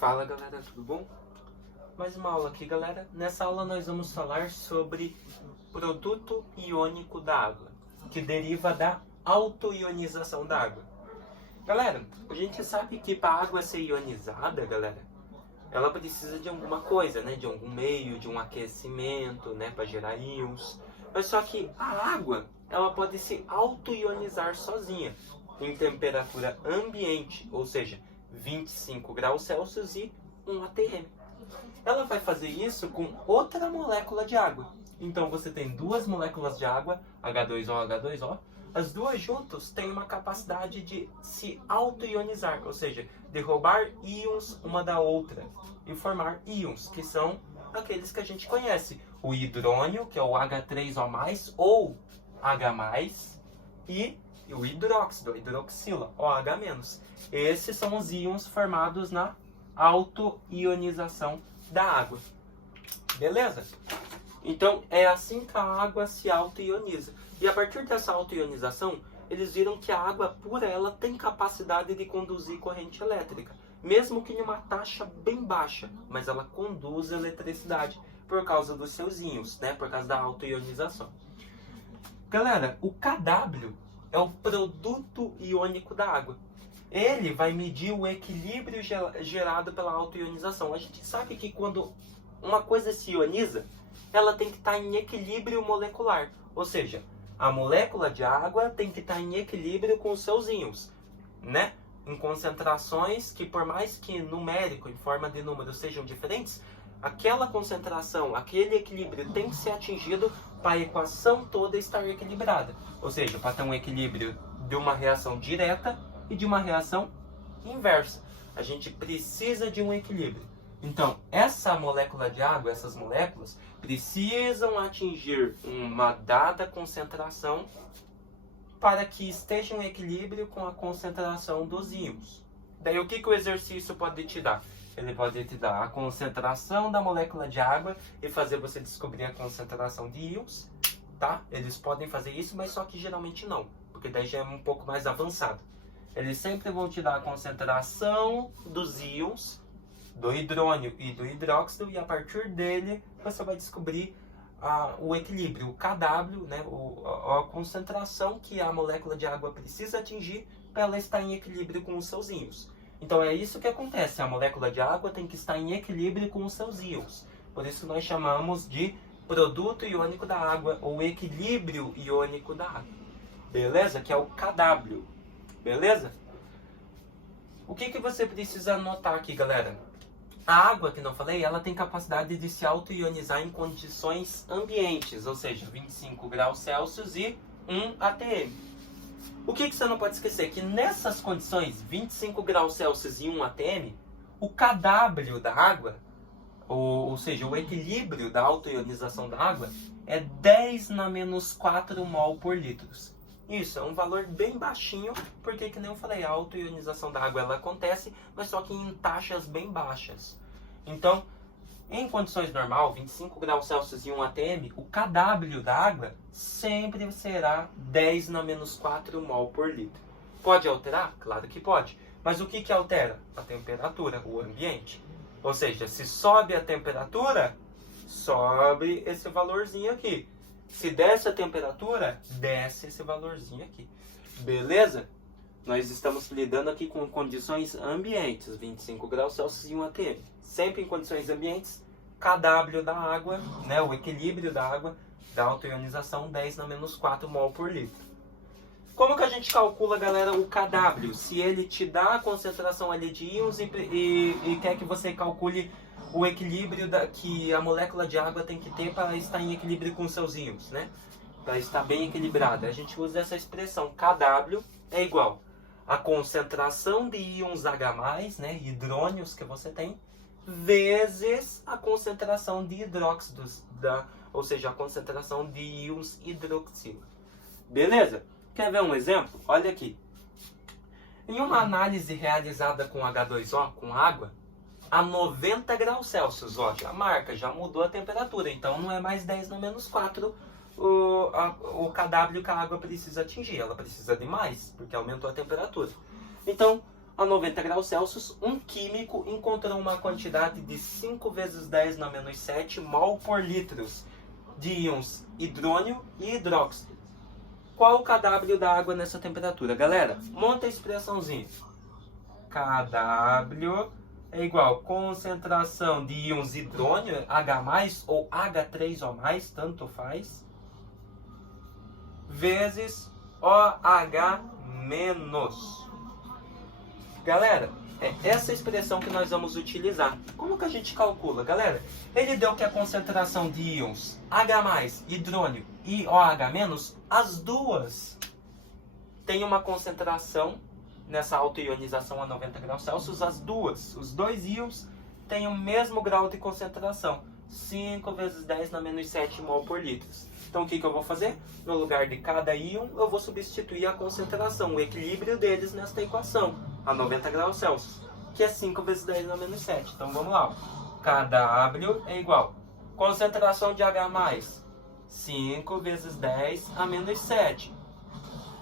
Fala galera, tudo bom? Mais uma aula aqui galera. Nessa aula nós vamos falar sobre produto iônico da água, que deriva da autoionização da água. Galera, a gente sabe que para a água ser ionizada, galera, ela precisa de alguma coisa, né? De algum meio, de um aquecimento, né? Para gerar íons. Mas só que a água, ela pode se autoionizar sozinha, em temperatura ambiente, ou seja, 25 graus Celsius e 1 atm. Ela vai fazer isso com outra molécula de água. Então você tem duas moléculas de água, H2O, H2O. As duas juntas têm uma capacidade de se auto-ionizar, ou seja, de roubar íons uma da outra e formar íons, que são aqueles que a gente conhece. O hidrônio, que é o H3O+, ou H+, e o hidróxido, a hidroxila, OH-. Esses são os íons formados na auto-ionização da água. Beleza? Então, é assim que a água se auto-ioniza. E a partir dessa auto-ionização, eles viram que a água pura ela tem capacidade de conduzir corrente elétrica. Mesmo que em uma taxa bem baixa, mas ela conduz eletricidade por causa dos seus íons, né? Por causa da auto-ionização. Galera, o Kw é o produto iônico da água. Ele vai medir o equilíbrio gerado pela autoionização. A gente sabe que quando uma coisa se ioniza, ela tem que estar em equilíbrio molecular. Ou seja, a molécula de água tem que estar em equilíbrio com os seus íons, né? Em concentrações que, por mais que numérico, em forma de números, sejam diferentes, aquela concentração, aquele equilíbrio tem que ser atingido para a equação toda estar equilibrada. Ou seja, para ter um equilíbrio de uma reação direta e de uma reação inversa. A gente precisa de um equilíbrio. Então, essa molécula de água, essas moléculas, precisam atingir uma dada concentração para que estejam em equilíbrio com a concentração dos íons. Daí, o que o exercício pode te dar? Ele pode te dar a concentração da molécula de água e fazer você descobrir a concentração de íons, tá? Eles podem fazer isso, mas só que geralmente não, porque daí já é um pouco mais avançado. Eles sempre vão te dar a concentração dos íons, do hidrônio e do hidróxido, e a partir dele você vai descobrir o equilíbrio, o Kw, né? A concentração que a molécula de água precisa atingir para ela estar em equilíbrio com os seus íons. Então é isso que acontece, a molécula de água tem que estar em equilíbrio com os seus íons. Por isso nós chamamos de produto iônico da água, ou equilíbrio iônico da água. Beleza? Que é o Kw. Beleza? O que você precisa anotar aqui, galera? A água, que não falei, ela tem capacidade de se auto-ionizar em condições ambientes, ou seja, 25 graus Celsius e 1 atm. O que você não pode esquecer? Que nessas condições, 25 graus Celsius e 1 atm, o Kw da água, ou seja, o equilíbrio da auto-ionização da água, é 10 na menos 4 mol por litro. Isso, é um valor bem baixinho, porque, que nem eu falei, a auto-ionização da água ela acontece, mas só que em taxas bem baixas. Então, em condições normais, 25 graus Celsius e 1 atm, o Kw da água sempre será 10 na menos 4 mol por litro. Pode alterar? Claro que pode. Mas o que altera? A temperatura, o ambiente. Ou seja, se sobe a temperatura, sobe esse valorzinho aqui. Se desce a temperatura, desce esse valorzinho aqui. Beleza? Nós estamos lidando aqui com condições ambientes, 25 graus Celsius e 1 atm. Sempre em condições ambientes, Kw da água, né, o equilíbrio da água, da autoionização, 10 na menos 4 mol por litro. Como que a gente calcula, galera, o Kw? Se ele te dá a concentração ali de íons e quer que você calcule o equilíbrio que a molécula de água tem que ter para estar em equilíbrio com seus íons, né? Para estar bem equilibrada. A gente usa essa expressão, Kw é igual a concentração de íons H+, né, hidrônios que você tem, vezes a concentração de hidróxidos, ou seja, a concentração de íons hidroxila. Beleza? Quer ver um exemplo? Olha aqui. Em uma análise realizada com H2O, com água, a 90 graus Celsius, ó, já marca, já mudou a temperatura, então não é mais 10 na menos 4 o Kw que a água precisa atingir, ela precisa de mais, porque aumentou a temperatura. Então, a 90 graus Celsius, um químico encontrou uma quantidade de 5 vezes 10 na menos 7 mol por litro de íons hidrônio e hidróxido. Qual o kW da água nessa temperatura? Galera, monta a expressãozinha. kW é igual a concentração de íons hidrônio, H+, ou H3O+, tanto faz, vezes OH-. Galera, é essa expressão que nós vamos utilizar. Como que a gente calcula, galera? Ele deu que a concentração de íons H+, hidrônio e OH-, as duas têm uma concentração nessa autoionização a 90 graus Celsius, os dois íons têm o mesmo grau de concentração, 5 vezes 10 na menos 7 mol por litro. Então o que eu vou fazer? No lugar de cada íon, eu vou substituir a concentração, o equilíbrio deles nesta equação, a 90 graus Celsius, que é 5 vezes 10 na menos 7. Então vamos lá. kW é igual a concentração de H+, 5 vezes 10 a menos 7,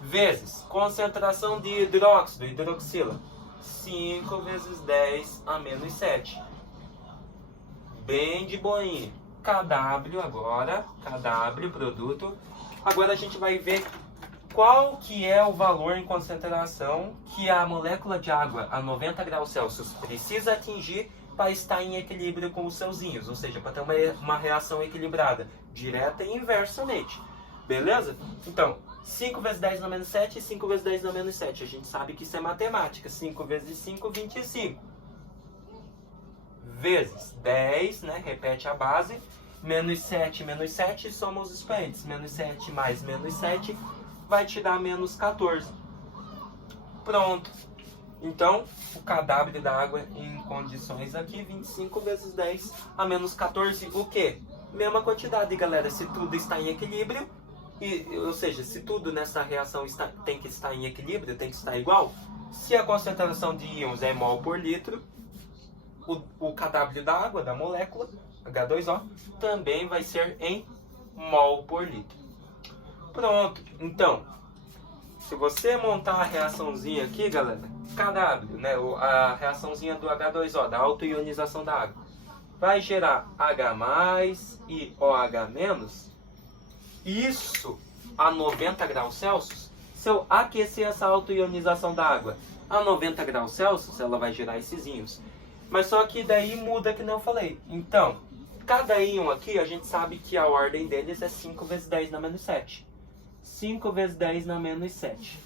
vezes concentração de hidróxido, hidroxila, 5 vezes 10 a menos 7. Bem de boinha. kW agora, kW, produto. Agora a gente vai ver qual que é o valor em concentração que a molécula de água a 90 graus Celsius precisa atingir para estar em equilíbrio com os seus íons, ou seja, para ter uma reação equilibrada, direta e inversamente. Beleza? Então, 5 vezes 10 na menos 7 e 5 vezes 10 na menos 7. A gente sabe que isso é matemática. 5 vezes 5, 25. Vezes 10, né? Repete a base. Menos 7, soma os expoentes. Menos 7 mais menos 7 vai te dar menos 14. Pronto. Então, o kW da água em condições aqui, 25 vezes 10 a menos 14, o quê? Mesma quantidade, galera. Se tudo está em equilíbrio, ou seja, se tudo nessa reação tem que estar em equilíbrio, tem que estar igual, se a concentração de íons é mol por litro, o kW da água, da molécula, H2O, também vai ser em mol por litro. Pronto. Então, se você montar a reaçãozinha aqui, galera, kW, né, a reaçãozinha do H2O, da autoionização da água, vai gerar H+ e OH-. Isso a 90 graus Celsius. Se eu aquecer essa autoionização da água a 90 graus Celsius, ela vai gerar esses íons. Mas só que daí muda, que não eu falei. Então, cada íon aqui, a gente sabe que a ordem deles é 5 vezes 10 na menos 7. 5 vezes 10 na menos 7.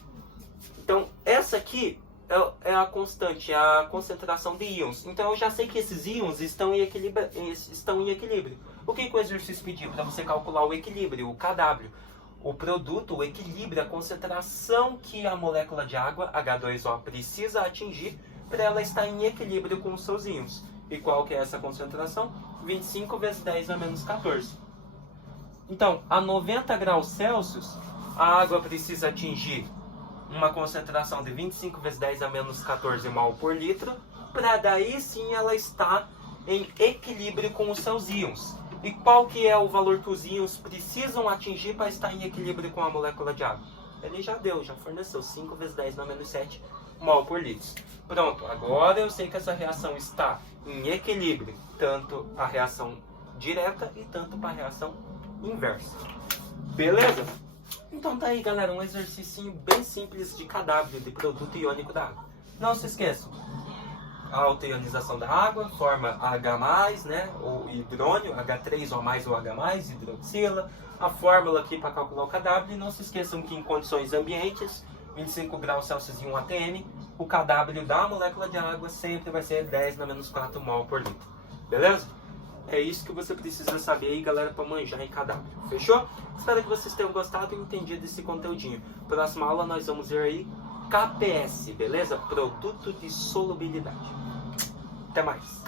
Então, essa aqui é a constante, é a concentração de íons. Então, eu já sei que esses íons estão em equilíbrio. O que o exercício pediu? Para você calcular o equilíbrio, o kW. O produto, o equilíbrio, a concentração que a molécula de água, H2O, precisa atingir para ela estar em equilíbrio com os seus íons. E qual que é essa concentração? 25 vezes 10 a menos 14. Então, a 90 graus Celsius, a água precisa atingir uma concentração de 25 vezes 10 a menos 14 mol por litro, para daí sim ela estar em equilíbrio com os seus íons. E qual que é o valor que os íons precisam atingir para estar em equilíbrio com a molécula de água? Ele já forneceu 5 vezes 10 na menos 7 mol por litro. Pronto, agora eu sei que essa reação está em equilíbrio, tanto a reação direta e tanto para a reação inversa. Beleza? Então tá aí, galera, um exercício bem simples de kW, de produto iônico da água. Não se esqueçam, a autoionização da água forma H+, né, ou hidrônio, H3O+, ou H+, hidroxila. A fórmula aqui para calcular o kW. E não se esqueçam que em condições ambientes, 25 graus Celsius e 1 atm, o kW da molécula de água sempre vai ser 10 na menos 4 mol por litro. Beleza? É isso que você precisa saber aí, galera, para manjar em kW. Fechou? Espero que vocês tenham gostado e entendido desse conteúdinho. Próxima aula nós vamos ver aí KPS, beleza? Produto de solubilidade. Até mais!